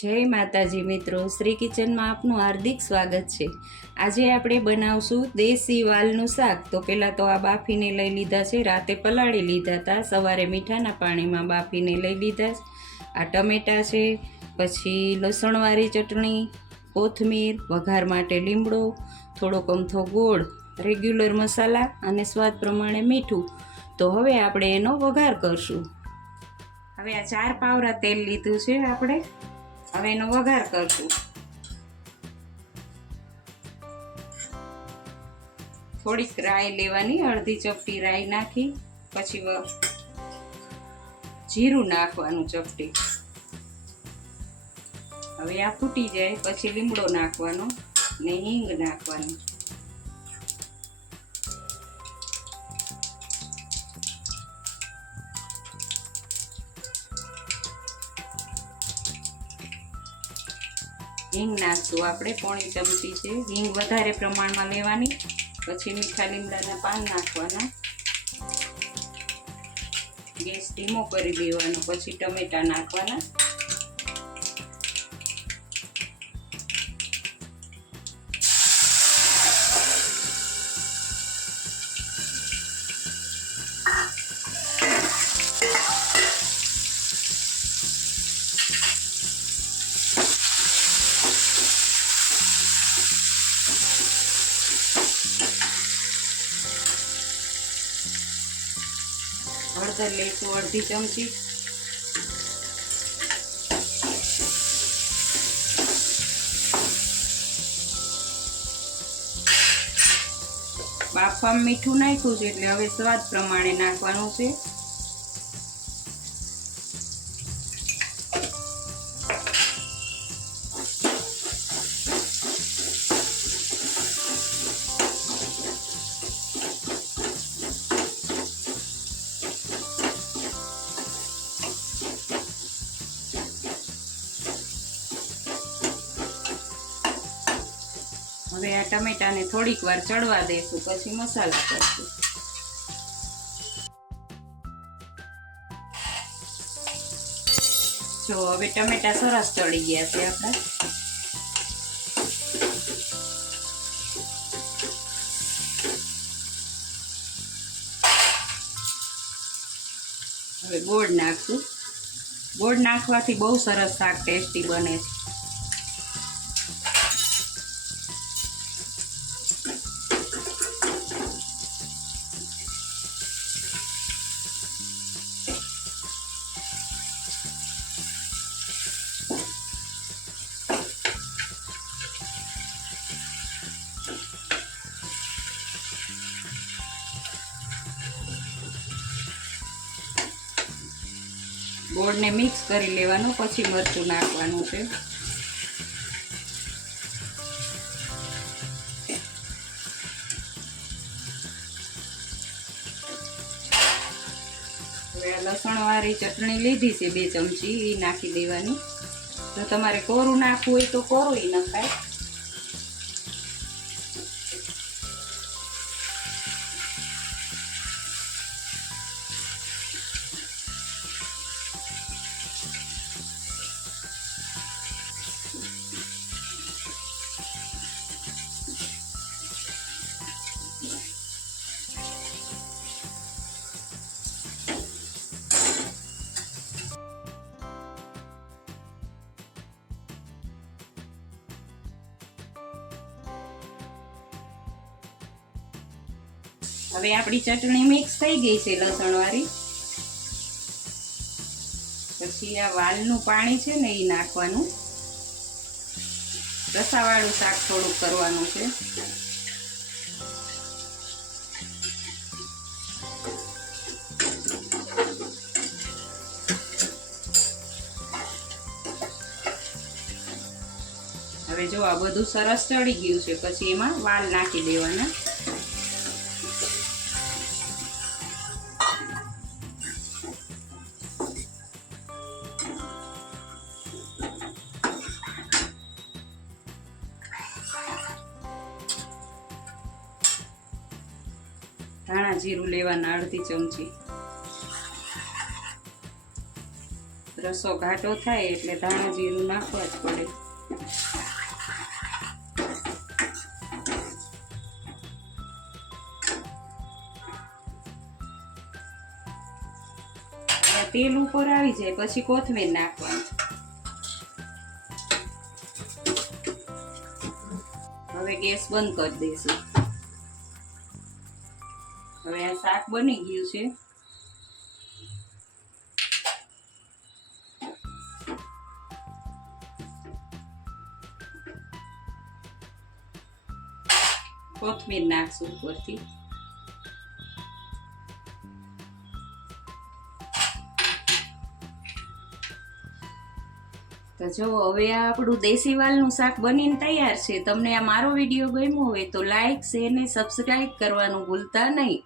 જય માતાજી મિત્રો, શ્રી કિચનમાં આપનું હાર્દિક સ્વાગત છે। આજે આપણે બનાવશું દેશી વાલનું શાક। તો પહેલાં તો આ બાફીને લઈ લીધા છે, રાતે પલાળી લીધા હતા, સવારે મીઠાના પાણીમાં બાફીને લઈ લીધા। આ ટમેટાં છે, પછી લસણવાળી ચટણી, કોથમીર, વઘાર માટે લીમડો, થોડોક અમથો ગોળ, રેગ્યુલર મસાલા અને સ્વાદ પ્રમાણે મીઠું। તો હવે આપણે એનો વઘાર કરશું। હવે આ 4 પાવરા તેલ લીધું છે આપણે। હવે એનો વઘાર કરશું। થોડીક રાઈ લેવાની, અડધી ચપટી રાઈ નાખી, પછી જીરું નાખવાનું ચપટી। હવે આ ફૂટી જાય પછી લીમડો નાખવાનો ને હિંગ નાખવાની। હિંગ નાખશું આપણે, પોણી ચમચી છે। હિંગ વધારે પ્રમાણમાં લેવાની। પછી મીઠા લીમડાના પાન નાખવાના, ગેસ ધીમો કરી દેવાનો। પછી ટમેટા નાખવાના, હળદર લઈશું અડધી ચમચી, બાફવામાં મીઠું નાખ્યું છે એટલે હવે સ્વાદ પ્રમાણે નાખવાનું છે। હવે આ ટમેટાને થોડીક વાર ચડવા દઈશું, પછી મસાલા કરશું। જો હવે ટમેટા સરસ ચડી ગયા છે આપણા। હવે ગોળ નાખશું। ગોળ નાખવાથી બહુ સરસ શાક ટેસ્ટી બને છે। ગોળને મિક્સ કરી લેવાનું, પછી મરચું નાખવાનું છે। હવે આ લસણવાળી ચટણી લીધી છે 2 ચમચી, એ નાખી દેવાની। જો તમારે કોરું નાખવું હોય તો કોરું નખાય। હવે આપણી ચટણી મિક્સ થઈ ગઈ છે લસણવાળી। પછી આ વાલનું પાણી છે ને એ નાખવાનું। રસાવાળું શાક થોડુંક કરવાનું છે। હવે જો આ બધું સરસ ચડી ગયું છે, પછી એમાં વાલ નાખી દેવાના। ધાણા જીરું લેવાના અડધી ચમચી, રસો ઘાટો થાય એટલે ધાણા જીરું નાખવા જ પડે. તેલ ઉપર આવી જાય પછી કોથમીર નાખવાનું. હવે ગેસ બંધ કરી દઈશું. હવે આ શાક બની ગયું છે. કોથમીર નાખશું ઉપરથી. તો જો હવે આ આપણું દેશી વાલનું શાક બનીને તૈયાર છે. તમને આ મારો વિડીયો ગમ્યો હોય તો લાઈક, શેર ને સબસ્ક્રાઈબ કરવાનું ભૂલતા નહીં.